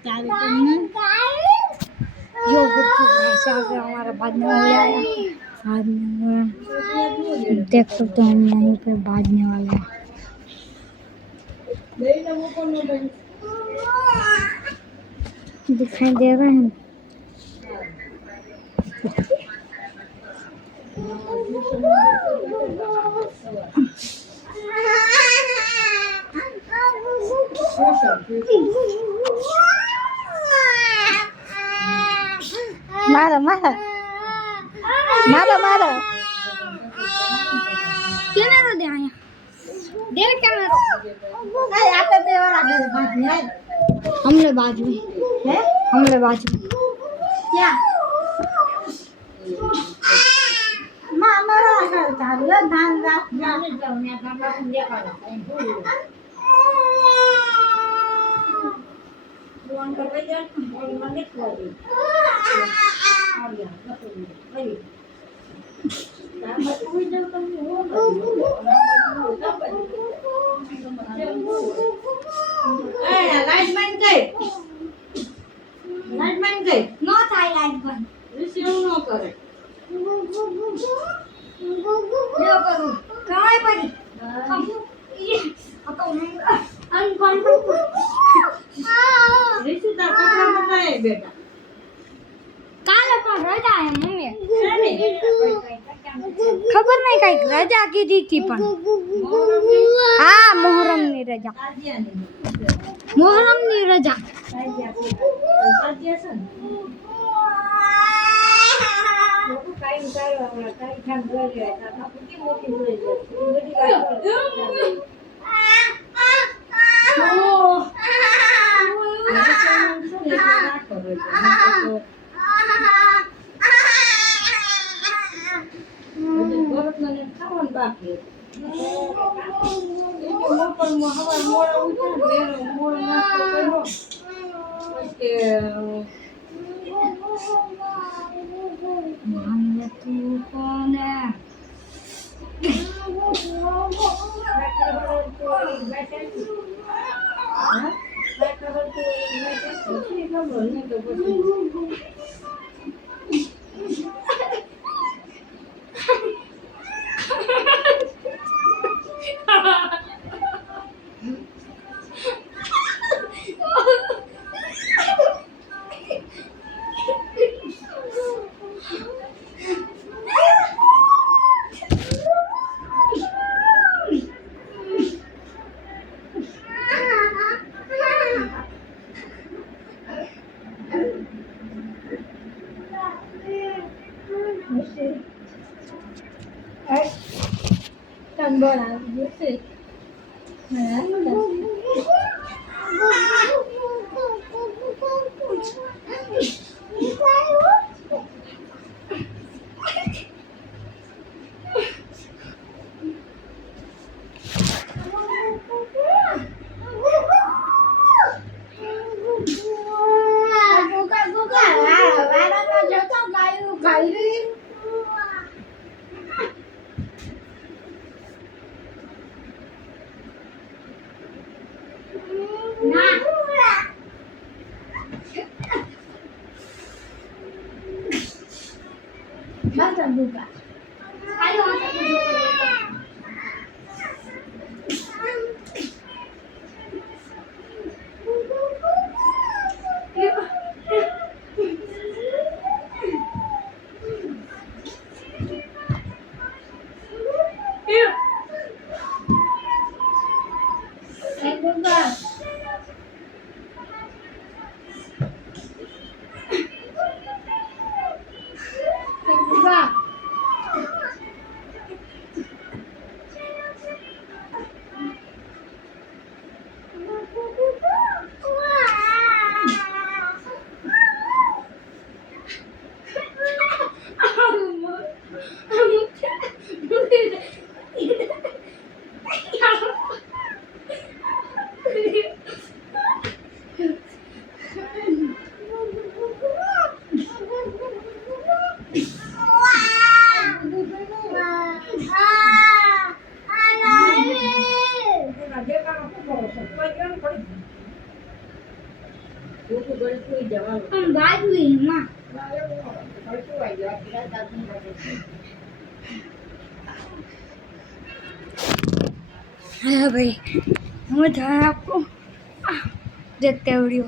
यो ऐसे आगे हमारा बाद में हो जाएगा। बाद में देख सकते हैं हम यहीं पर बाजने वाला है। दिखाई दे रहे हैं। मारो मारो मारो मारो कैमरा दे आया दे कैमरा आप पे वाला हमले बाजू है हमले बाजू क्या मामा चालू धान रात जाने जाऊंगा गाना सुनने का फोन करके जा और मंदिर को दे आ गया भाई ना मत कोई जब तुम हो ए लाइट बंद कर नो थाई लाइट बंद रिसीव नो करे लो करो काय पड़ी ये आता मैं अनकंट्रोल रिसीता कपड़ा बताए बेटा काले पर रजा है मम्मी खबर नहीं कई रजा की दी थी पण हां मोहरम ની રજા મોહરમ ની રજા લોકો કાઈ ઉતારો હમણાં કાઈ ખાન ગયો હતા આપકી મોટી હોય છે બધી વાત બાકી મોપરમાં હવા મોડા ઉઠે વેરો મોડ નાસ્તો કર્યો કે માને તું કોને bola gitu. Basta buka. Ayo masak dulu. हम बाद में माँ हाँ भाई, मैं था आपको देखते वीडियो।